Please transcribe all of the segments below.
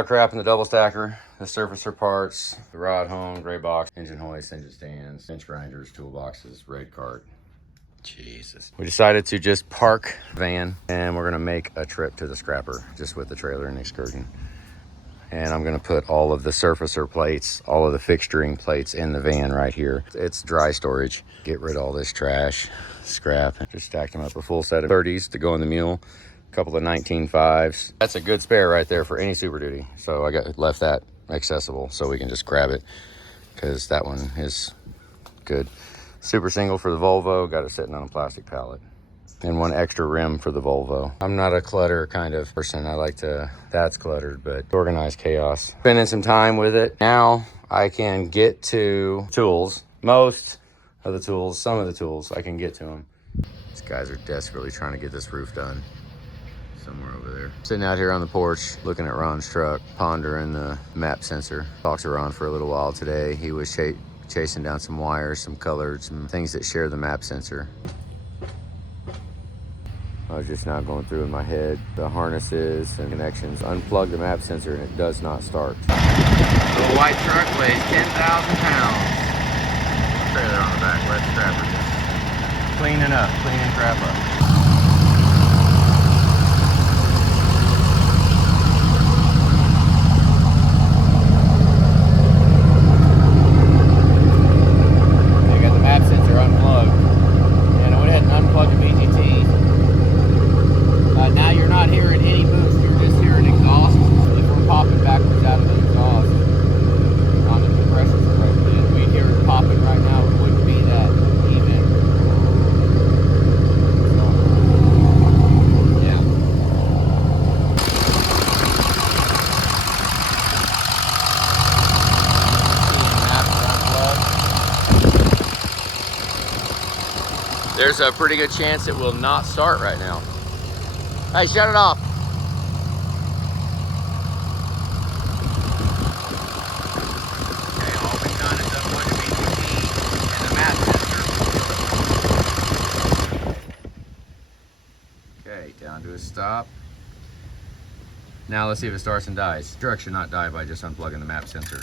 our crap in the double stacker, the surfacer parts, the rod home, gray box, engine hoist, engine stands, bench grinders, toolboxes, red cart. Jesus. We decided to just park the van and we're gonna make a trip to the scrapper just with the trailer and excursion. And I'm gonna put all of the surfacer plates, all of the fixturing plates in the van right here. It's dry storage. Get rid of all this trash, scrap. Just stacked them up, a full set of 30s to go in the mule, a couple of 19.5s. That's a good spare right there for any Super Duty. So I left that accessible so we can just grab it because that one is good. Super single for the Volvo, got it sitting on a plastic pallet. And one extra rim for the Volvo. I'm not a clutter kind of person. I like to, that's cluttered, but organized chaos. Spending some time with it. Now I can get to tools. Most of the tools, some of the tools, I can get to them. These guys are desperately trying to get this roof done. Somewhere over there. Sitting out here on the porch, looking at Ron's truck, pondering the map sensor. Talked to Ron for a little while today. He was chasing down some wires, some colors, some things that share the map sensor. I was just now going through in my head the harnesses and connections. Unplug the map sensor and it does not start. The white truck weighs 10,000 pounds. Trailer on the back, wet scrapper just cleaning crap up. There's a pretty good chance it will not start right now. Hey, shut it off. Okay, all we've done is unplug the VGT and the map sensor. Okay, down to a stop. Now let's see if it starts and dies. The truck should not die by just unplugging the map sensor.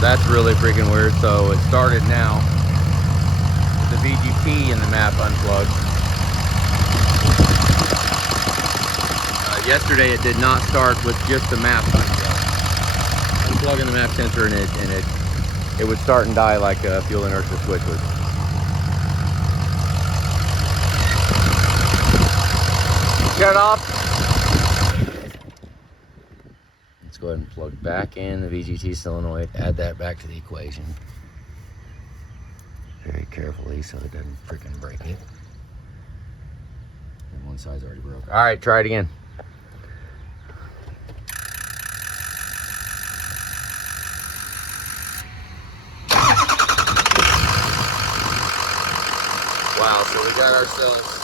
That's really freaking weird. So it started now with the VGT and the map unplugged. Yesterday it did not start with just the map unplugged. Unplugging the map sensor and it would start and die like a fuel inertia switch would. Shut it off. Go ahead and plug back in the VGT solenoid, add that back to the equation. Very carefully so it doesn't freaking break it. And one side's already broke. All right, try it again. Wow, so we got ourselves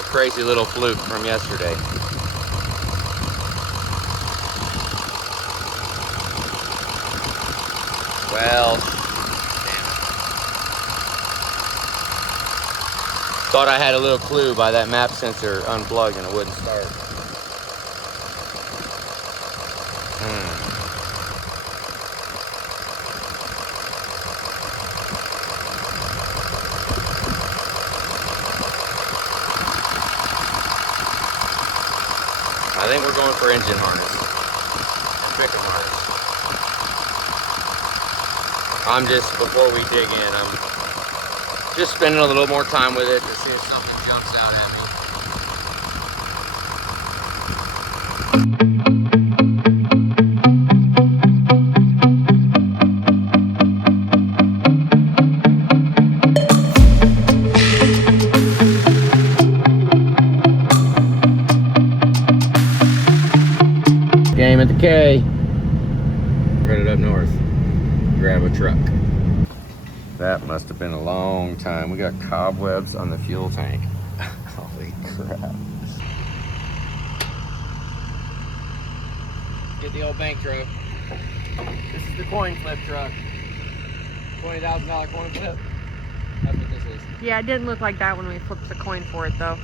a crazy little fluke from yesterday. Well, damn it. Thought I had a little clue by that map sensor unplugged and it wouldn't start. I think we're going for engine harness and pickup harness. I'm just, before we dig in, I'm just spending a little more time with it to see if something jumps out at me. Game at the K. Headed up north. Grab a truck. That must have been a long time. We got cobwebs on the fuel tank. Holy crap. Get the old bank truck. This is the coin flip truck. $20,000 coin flip. That's what this is. Yeah, it didn't look like that when we flipped the coin for it though.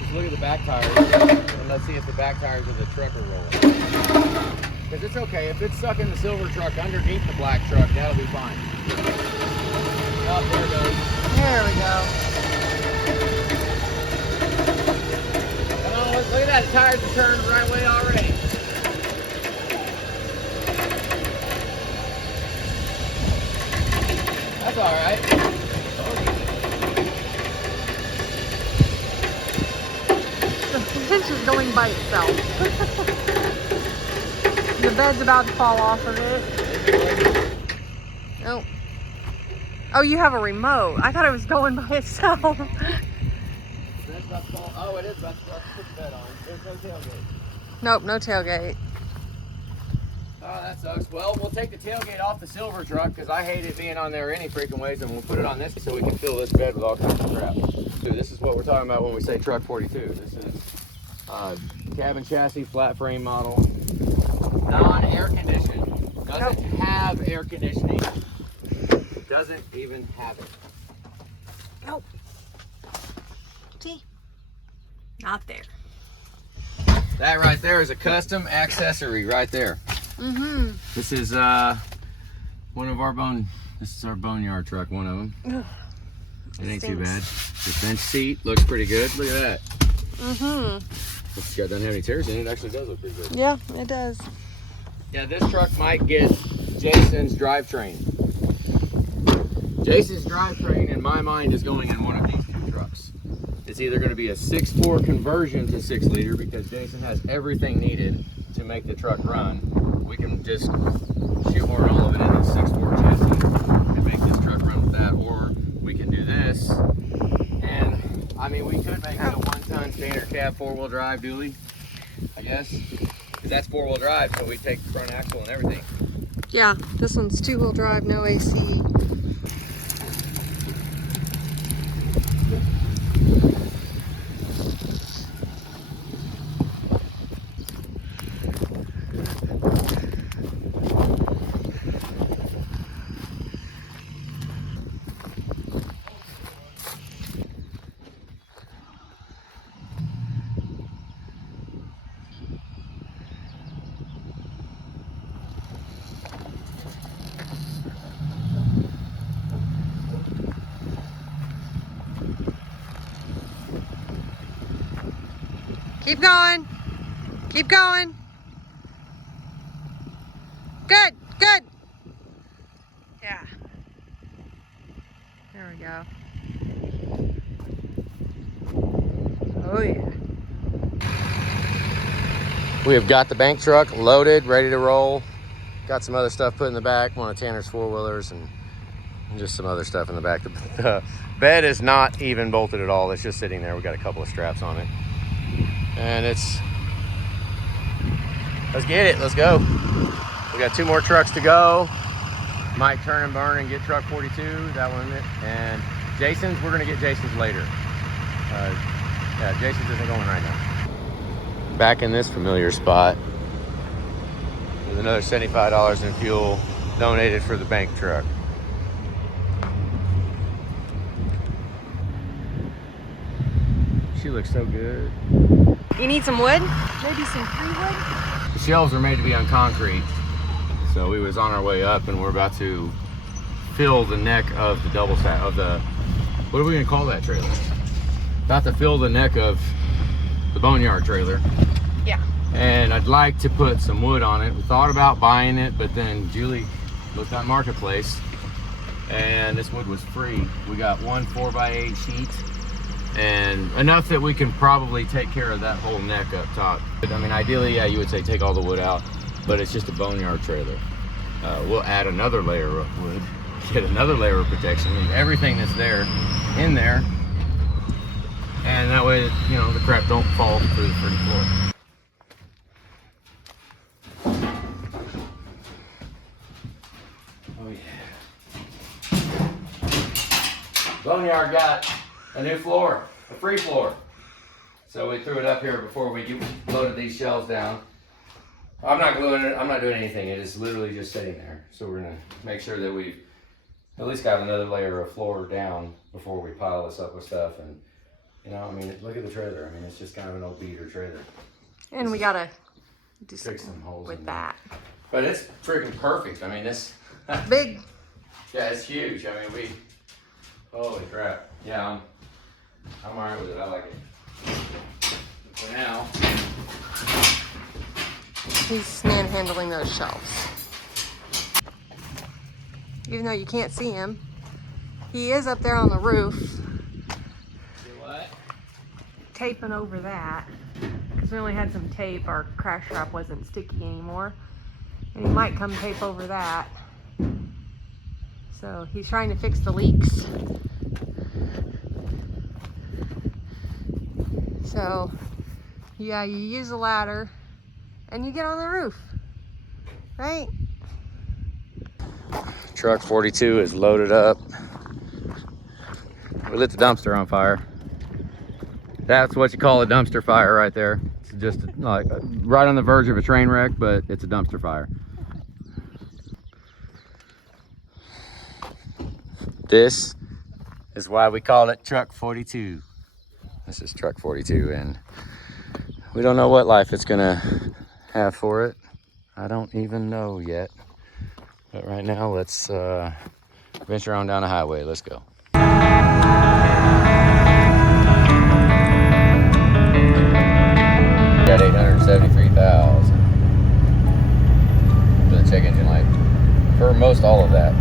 Just look at the back tires and let's see if the back tires of the truck are rolling. Because it's okay, if it's stuck in the silver truck underneath the black truck, that'll be fine. Oh, there it goes. There we go. Come on, look at that, the tires are turned the right way already. That's all right. The pinch is going by itself. The bed's about to fall off of it. Oh. Oh, you have a remote. I thought it was going by itself. Oh, it is about to put the bed on. There's no tailgate. Nope, no tailgate. Oh, that sucks. Well, we'll take the tailgate off the silver truck because I hate it being on there any freaking ways, and we'll put it on this so we can fill this bed with all kinds of crap. Dude, this is what we're talking about when we say truck 42. This is cabin chassis, flat frame model, non-air conditioned. Doesn't have air conditioning. Doesn't even have it. Nope. See? Not there. That right there is a custom accessory right there. Mm-hmm. This is one of our this is our boneyard truck, one of them. It ain't too bad. The bench seat looks pretty good. Look at that. Mm-hmm. This guy doesn't have any tears in it. It actually does look pretty good. Yeah, it does. Yeah, this truck might get Jason's drivetrain. Jason's drivetrain, in my mind, is going in one of these two trucks. It's either going to be a 6.4 conversion to 6 liter because Jason has everything needed to make the truck run. We can just shoehorn all of it in a 6.4 chassis and make this truck run with that, or we can do this. And I mean, we could make it a 1-ton standard cab 4-wheel drive dually, I guess, because that's 4-wheel drive, so we take the front axle and everything. Yeah, this one's 2-wheel drive, no AC. Keep going. Keep going. Good, good. Yeah. There we go. Oh yeah. We have got the bank truck loaded, ready to roll. Got some other stuff put in the back, one of Tanner's 4-wheelers and just some other stuff in the back. The bed is not even bolted at all. It's just sitting there. We got a couple of straps on it. And let's get it, let's go. We got 2 more trucks to go. Might turn and burn and get truck 42, that one. And Jason's, we're gonna get Jason's later. Yeah, Jason's isn't going right now. Back in this familiar spot with another $75 in fuel donated for the bank truck. She looks so good. You need some wood? Maybe some free wood? The shelves are made to be on concrete. So we was on our way up and we're about to fill the neck of the double stack of the, what are we gonna call that trailer? About to fill the neck of the boneyard trailer. Yeah. And I'd like to put some wood on it. We thought about buying it, but then Julie looked on Marketplace and this wood was free. We got one 4x8 sheet and enough that we can probably take care of that whole neck up top. I mean, ideally, yeah, you would say take all the wood out, but it's just a boneyard trailer. We'll add another layer of wood, get another layer of protection, leave everything that's there in there, and that way, you know, the crap don't fall through the freaking floor. Oh yeah. Boneyard got a new floor, a free floor. So we threw it up here before we loaded these shelves down. I'm not gluing it. I'm not doing anything. It is literally just sitting there. So we're gonna make sure that we've at least got another layer of floor down before we pile this up with stuff. And you know, I mean, look at the trailer. I mean, it's just kind of an old beater trailer. And we gotta do fix some holes with in that. But it's freaking perfect. I mean, this Big. Yeah, it's huge. I mean, holy crap. Yeah, I'm all right with it. I like it. For now. He's manhandling those shelves. Even though you can't see him, he is up there on the roof. Do what? Taping over that. Because we only had some tape. Our crash wrap wasn't sticky anymore. And he might come tape over that. So he's trying to fix the leaks. So yeah, you use a ladder and you get on the roof, right? Truck 42 is loaded up. We lit the dumpster on fire. That's what you call a dumpster fire right there. It's just like right on the verge of a train wreck, but it's a dumpster fire. This is why we call it Truck 42. This is Truck 42, and we don't know what life it's gonna have for it. I don't even know yet. But right now, let's venture on down the highway. Let's go. Got 873,000 for the check engine light. For most all of that.